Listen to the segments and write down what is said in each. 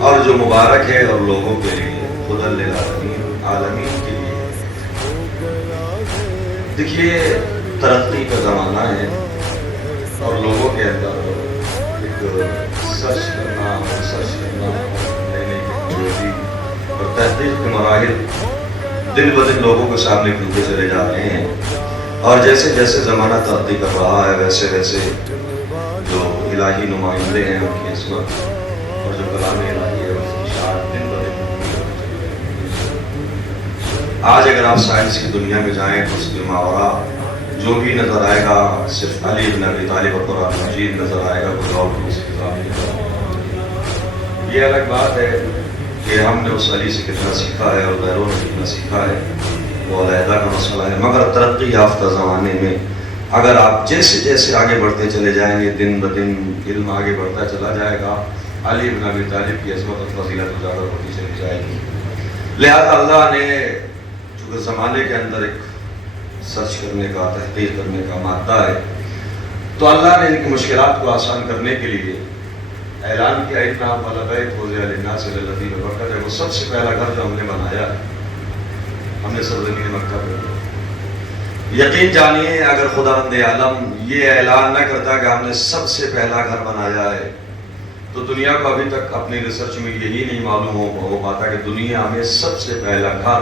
اور جو مبارک ہے اور لوگوں کے لیے، خدا للعالمین، عالمین کے لیے۔ دیکھیے ترقی کا زمانہ ہے اور لوگوں کے اندر ایک سرچ کرنا نئی نئی ٹیکنالوجی اور تحقیق کے مراحل دن بدن لوگوں کے سامنے کھلتے چلے جا رہے ہیں، اور جیسے جیسے زمانہ ترقی کر رہا ہے ویسے ویسے جو الہی نمائندے ہیں ان کی عظمت اور جو کلام الہی ہے اس کی شان دن بدن۔ آج اگر آپ سائنس کی دنیا میں جائیں تو اس کے ماورا جو بھی نظر آئے گا صرف علی بن ابی طالب اور قرآن مجید نظر آئے گا، کوئی اور اس کی کتاب نہیں۔ یہ الگ بات ہے کہ ہم نے اس علی سے کتنا سیکھا ہے اور غیروں نے کتنا سیکھا ہے، وہ علیحدہ کا مسئلہ ہے۔ مگر ترقی یافتہ زمانے میں اگر آپ جیسے جیسے آگے بڑھتے چلے جائیں گے، دن بدن علم آگے بڑھتا چلا جائے گا، علی بن ابی طالب کی عظمت اور فضیلت اجاگر ہوتی چلی جائے گی۔ لہذا اللہ نے چونکہ زمانے کے اندر ایک سرچ کرنے کا، تحقیق کرنے کا مادہ ہے، تو اللہ نے ان کی مشکلات کو آسان کرنے کے لیے اعلان کیا، اتنا والا بیت وضع للناس الذی ببکہ، وہ سب سے پہلا گھر جو ہم نے بنایا ہے، ہم نے سرزمین مکہ پہ۔ یقین جانیے اگر خداوند عالم یہ اعلان نہ کرتا کہ ہم نے سب سے پہلا گھر بنایا ہے، تو دنیا کو ابھی تک اپنی ریسرچ میں یہی نہیں معلوم ہو پاتا کہ دنیا میں سب سے پہلا گھر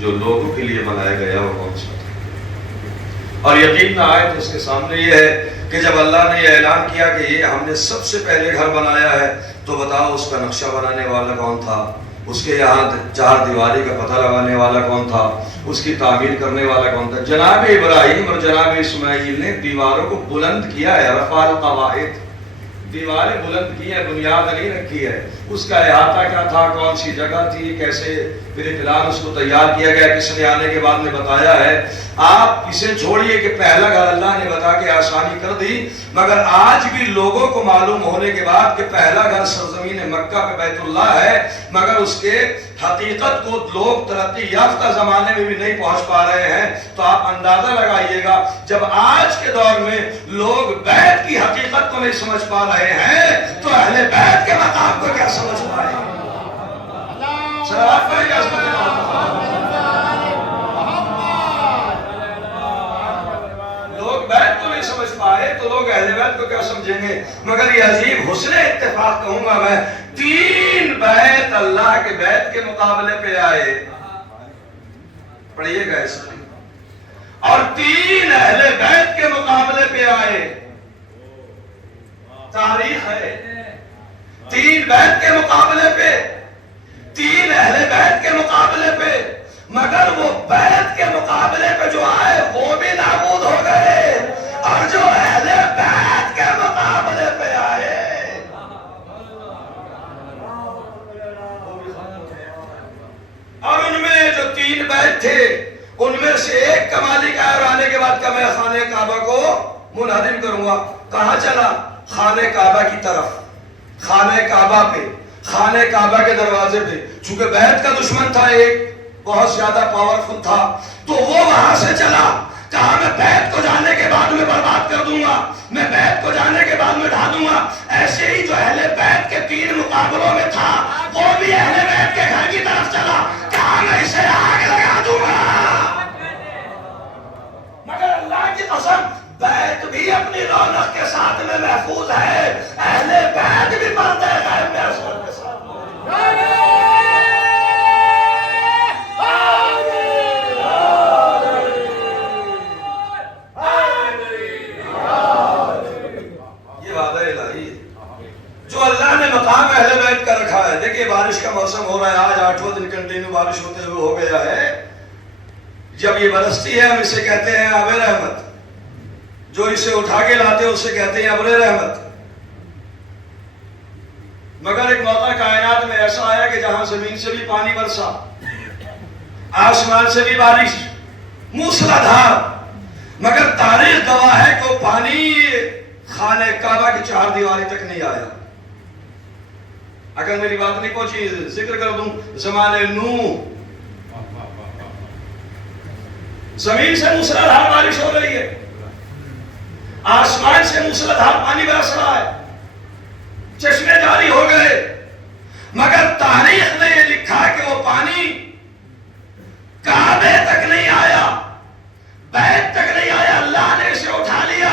جو لوگوں کے لیے بنایا گیا وہ کون سا تھا۔ اور یقین نہ آئے تو اس کے سامنے یہ ہے کہ جب اللہ نے یہ اعلان کیا کہ یہ ہم نے سب سے پہلے گھر بنایا ہے، تو بتاؤ اس کا نقشہ بنانے والا کون تھا، اس کے یہاں چار دیواری کا پتہ لگانے والا کون تھا، اس کی تعمیر کرنے والا کون تھا؟ جناب ابراہیم اور جناب اسماعیل نے دیواروں کو بلند کیا ہے، رفع القواعد، دیواریں بلند کی ہیں، بنیاد نہیں رکھی ہے۔ اس کا احاطہ کیا تھا، کون سی جگہ تھی، کیسے پھر پلان اس کو تیار کیا گیا، کس نے آنے کے بعد میں بتایا ہے۔ آپ اسے چھوڑیے کہ پہلا گھر اللہ نے بتا کے آسانی کر دی، مگر آج بھی لوگوں کو معلوم ہونے کے بعد کہ پہلا گھر سرزمین مکہ پہ بیت اللہ ہے، مگر اس کے حقیقت کو لوگ ترقی یافتہ زمانے میں بھی نہیں پہنچ پا رہے ہیں۔ تو آپ اندازہ لگائیے گا جب آج کے دور میں لوگ بیت کی حقیقت کو نہیں سمجھ پا رہے ہیں تو اہل بیت کے مقام کو کیا سمجھ پائے گا؟ لوگ بیت کو نہیں سمجھ پائے تو لوگ اہل بیت کو کیا سمجھیں گے؟ مگر یہ عظیم حسن اتفاق کہوں گا میں، 3 بیت اللہ کے بیت کے مقابلے پہ آئے، پڑھئے گا اس میں، اور 3 اہل بیت کے مقابلے پہ آئے۔ تاریخ ہے 3 بیت کے مقابلے پہ، 3 اہل بیت کے مقابلے پہ، مگر وہ بیت کے مقابلے پہ جو آئے وہ بھی نابود ہو گئے، اور جو اہل بیت کے مقابلے پہ آئے اور ان میں جو 3 بیت تھے ان میں سے ایک کمالی کا اور آنے کے بعد کا میں خانہ کعبہ کو منہدم کروں گا۔ کہاں چلا؟ خانہ کعبہ کی طرف، خانہ کعبہ پہ، خانہ کعبہ کے دروازے پہ، چونکہ بیت کا دشمن تھا، ایک بہت زیادہ پاورفل تھا، تو وہ وہاں سے چلا، کہا میں بیت کو جانے کے بعد میں برباد کر دوں گا، میں بیت کو جانے کے بعد میں ڈھا دوں گا۔ ایسے ہی جو اہل بیت کے 3 مقابلوں میں تھا وہ بھی اہل بیت کے گھر کی طرف چلا، کہا میں اسے آگ لگا دوں گا۔ مگر اللہ کی قسم بیت بھی اپنی رونق کے ساتھ میں محفوظ ہے، اہل بیت بھی پردے غیب میں اثر کے ساتھ۔ یہ وعدہ الہی جو اللہ نے مقام اہل بیت کا رکھا ہے۔ دیکھیں بارش کا موسم ہو رہا ہے، آج 8واں دن کنٹینیو بارش ہوتے ہوئے ہو گیا ہے۔ جب یہ برستی ہے ہم اسے کہتے ہیں آب رحمت، جو اسے اٹھا کے لاتے ہیں اسے کہتے ہیں ابر رحمت۔ مگر ایک موقع کائنات میں ایسا آیا کہ جہاں زمین سے بھی پانی برسا، آسمان سے بھی بارش موسلا دھار، مگر تاریخ گواہ ہے کہ وہ پانی خانہ کعبہ کی 4 دیواری تک نہیں آیا۔ اگر میری بات نہیں پہنچی ذکر کر دوں، زمانے نوح، زمین سے موسلا دھار بارش ہو رہی ہے، آسمان سے موسلا دھار پانی برس رہا ہے، چشمے جاری ہو گئے، مگر تاریخ نے یہ لکھا کہ وہ پانی کعبے تک نہیں آیا، بیت تک نہیں آیا، اللہ نے اسے اٹھا لیا۔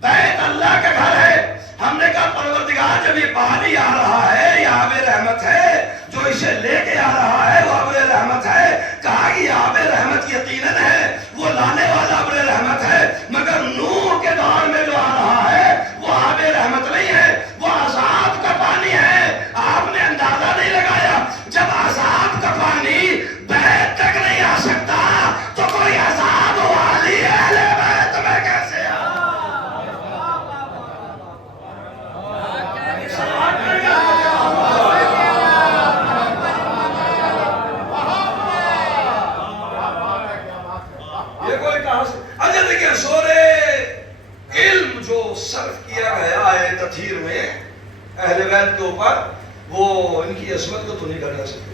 بیت اللہ کا گھر ہے۔ ہم نے کہا پروردگار جب یہ پانی آ رہا ہے یہ آب رحمت ہے، جو اسے لے کے آ رہا ہے وہ آب رحمت ہے۔ کہا کہ آب رحمت یقیناً ہے، وہ لانے والا آب رحمت ہے، مگر نوح کے دور میں جو آ رہا ہے وہ آب رحمت نہیں ہے، وہ عذاب کا پانی ہے۔ آپ نے اندازہ نہیں لگایا، جب عذاب کا پانی بیت تک نہیں آ سکتا تو کوئی عذاب والی اہل بیت میں کیسے آ؟ یہ کوئی کہاں سے؟ اچھا دیکھیں، سورہ علم جو صرف کیا گیا ہے تطہیر میں اہل بیت کے اوپر، وہ ان کی عصمت کو تو نہیں کر سکتے۔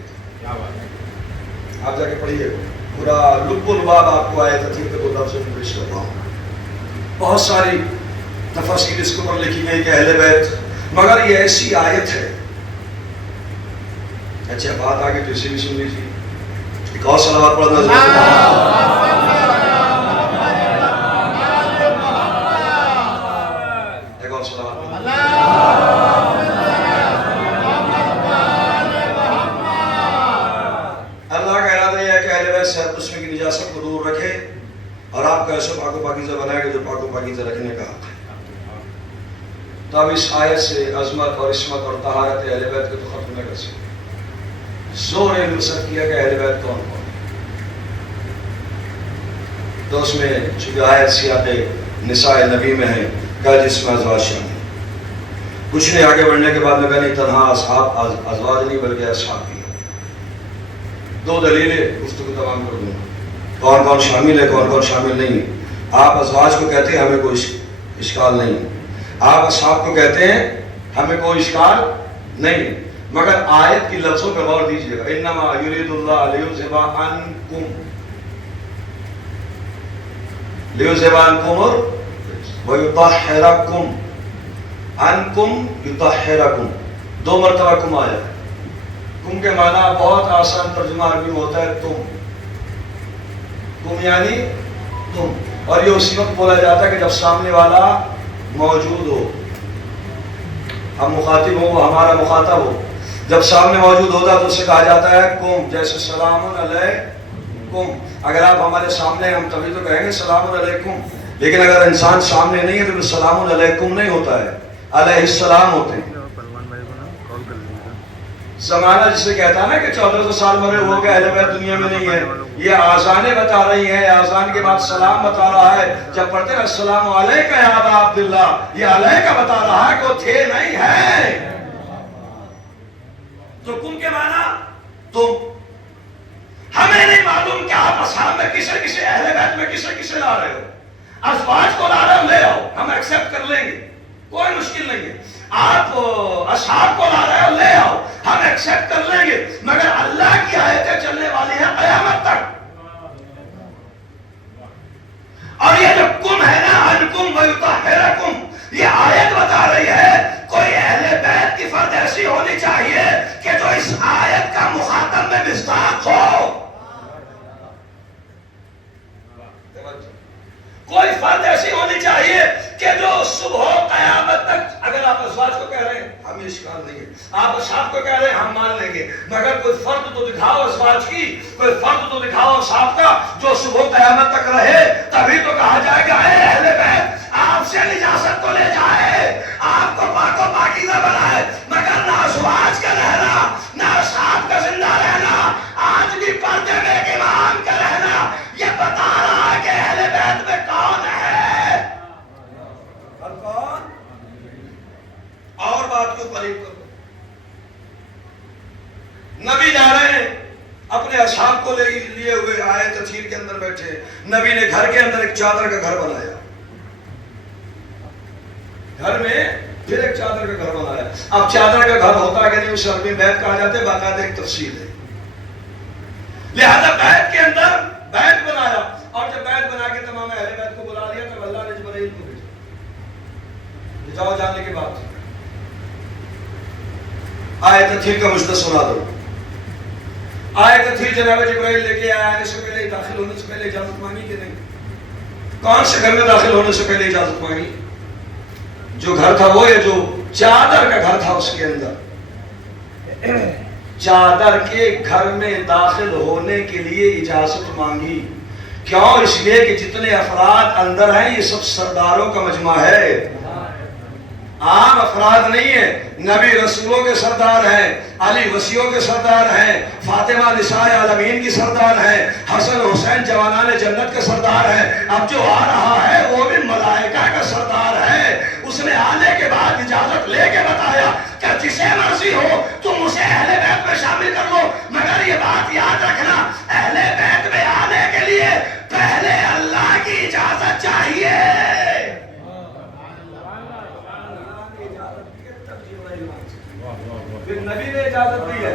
آپ جا کے پڑھیے پورا لب الباب، آپ کو آئے تطہیر کے دو لفظ میں پیش کر رہا ہوں۔ بہت ساری تفاسیر اس کے اوپر لکھی گئی کہ اہل بیت، مگر یہ ایسی آیت ہے۔ اچھا بات آگے تو اسے بھی سن لیجیے، ایک اور صلوات پڑھنا ضروری ہے۔ ایک اور صلوات پڑھنا۔ اللہ کا ارادہ یہ ہے کہ اہل بیت صحت جسم کی نجاست کو دور رکھے اور آپ کو ایسے پاک و پاکیزہ بنائے گا جو پاک و پاکیزہ رکھنے کا حق ہے۔ تو اب اس آیت سے عظمت اور عصمت اور طہارت اہل بیت کو تو ختم نہ کر سکتے۔ زور نصرت کیا کہ اہل بیت کون کون ہے، تو اس میں چونکہ آیت سیاق نساء نبی میں ہے کہ جس میں ازواج شامل ہیں۔ کچھ نے آگے بڑھنے کے بعد میں کہا نہیں، تنہا اصحاب ازواج نہیں بلکہ اصحاب بھی ہیں۔ دو دلیلیں گفتگو تمام کر دوں، کون کون شامل ہے کون کون شامل نہیں ہے۔ آپ ازواج کو کہتے ہیں ہمیں کوئی اشکال نہیں ہے، آپ اصحاب کو کہتے ہیں ہمیں کوئی اشکال نہیں ہے، مگر آیت کی لفظوں پہ غور دیجیے گا۔ انما یرید اللہ لیذھب عنکم ویطہرکم، عنکم یطہرکم، دو مرتبہ کم آیا۔ کم کے معنی بہت آسان ترجمہ عربی میں ہوتا ہے تم، کم یعنی تم، اور یہ اسی وقت بولا جاتا ہے کہ جب سامنے والا موجود ہو، ہم مخاطب ہو وہ ہمارا مخاطب ہو، جب سامنے موجود ہوتا تو اسے کہا جاتا ہے کم، جیسے سلام علیکم۔ اگر آپ ہمارے سامنے ہیں ہم تبھی تو کہیں گے سلام علیکم، لیکن اگر انسان سامنے نہیں ہے تو سلام علیکم نہیں ہوتا ہے، علیہ السلام ہوتے ہیں۔ زمانہ جسے کہتا ہے نا کہ 1400 سال مرے ہو گئے اہل بیت دنیا میں نہیں ہے، یہ آذانیں بتا رہی ہیں، آذان کے بعد سلام بتا رہا ہے۔ جب پڑھتے ہیں السلام علیکم یا ابا عبداللہ، یہ علیہ کا بتا رہا ہے کہ وہ تھے نہیں ہے۔ تو کم کے معنی تم، ہمیں نہیں معلوم کہ آپ اصحاب میں کسے اہل بیت میں کسے لا رہے ہو۔ ازواج کو لا رہے ہو لے آؤ، ہم ایکسپٹ کر لیں گے، کوئی مشکل نہیں ہے۔ آپ اصحاب کو لا رہے ہو لے آؤ، ہم ایکسپٹ کر لیں گے، مگر اللہ کی آیتیں چلنے والی ہیں قیامت تک۔ اور یہ جو کم ہے نا، انکم ویطہرکم، یہ آیت بتا رہی ہے کوئی اہل بیت کی فرد ایسی ہونی چاہیے کہ جو اس آیت کا مخاطب میں مصداق ہو۔ کوئی فرد ایسی ہونی چاہیے کہ جو صبح قیامت تک، اگر آپ ازواج کو کہہ رہے ہیں ہمیں اشکال نہیں ہے، آپ اصحاب کو کہہ رہے ہیں ہم مان لیں گے، مگر کوئی فرد تو دکھاؤ ازواج کی، کوئی فرد تو دکھاؤ اصحاب کا جو صبح قیامت تک رہے، تبھی تو کہا جائے گا اے اہل بیت آپ سے نجاست کو لے جائے، آپ کو پاک و پاکیزہ بنائے، مگر نہ ازواج کا رہنا نہ اصحاب کا زندہ رہنا، آج بھی پردے میں ایک امام کا رہنا، یہ بتا رہا ہے کہ اہل بیت میں کون ہے اور کون۔ اور بات کو قریب کرو، نبی جا رہے ہیں اپنے اصحاب کو لیے ہوئے آئے تطہیر کے اندر بیٹھے، نبی نے گھر کے اندر ایک چادر کا گھر بنایا، گھر میں پھر ایک چادر کا گھر بنایا۔ اب چادر کا گھر ہوتا ہے کہ نہیں، اسے عربی بیت کہا جاتا ہے، باقاعدہ ایک تفصیل ہے، لہذا بیت کے اندر بیت بنایا، اور جب بیت بنا کے تمام اہل بیت کو بلا لیا تب اللہ نے جبرائیل کو بھیجا، جاؤ جانے کے بعد آیت تھی کا مجھے سنا دو. آیت تھی جناب جبرائیل لے کے آنے سے پہلے، داخل ہونے سے پہلے اجازت مانگی کہ نہیں؟ کون سے گھر میں داخل ہونے سے پہلے اجازت مانگی؟ جو گھر تھا وہ ہے جو چادر کا گھر تھا، اس کے اندر چادر کے گھر میں داخل ہونے کے لیے اجازت مانگی. کیوں؟ اس لیے کہ جتنے افراد اندر ہیں یہ سب سرداروں کا مجمع ہے، عام افراد نہیں ہیں. نبی رسولوں کے سردار ہیں، علی وسیعوں کے سردار ہیں، فاطمہ نساء عالمین کی سردار ہیں، حسن حسین جوانان جنت کے سردار ہیں. اب جو آ رہا ہے وہ بھی ملائکہ کا سردار ہے. اس نے آنے کے بعد اجازت لے کے بتایا کہ جسے مرضی ہو تم اسے اہل بیت میں شامل کر لو، مگر یہ بات یاد رکھنا اہل بیت میں آنے کے لیے پہلے اللہ کی اجازت چاہیے. پھر نبی نے اجازت دی ہے.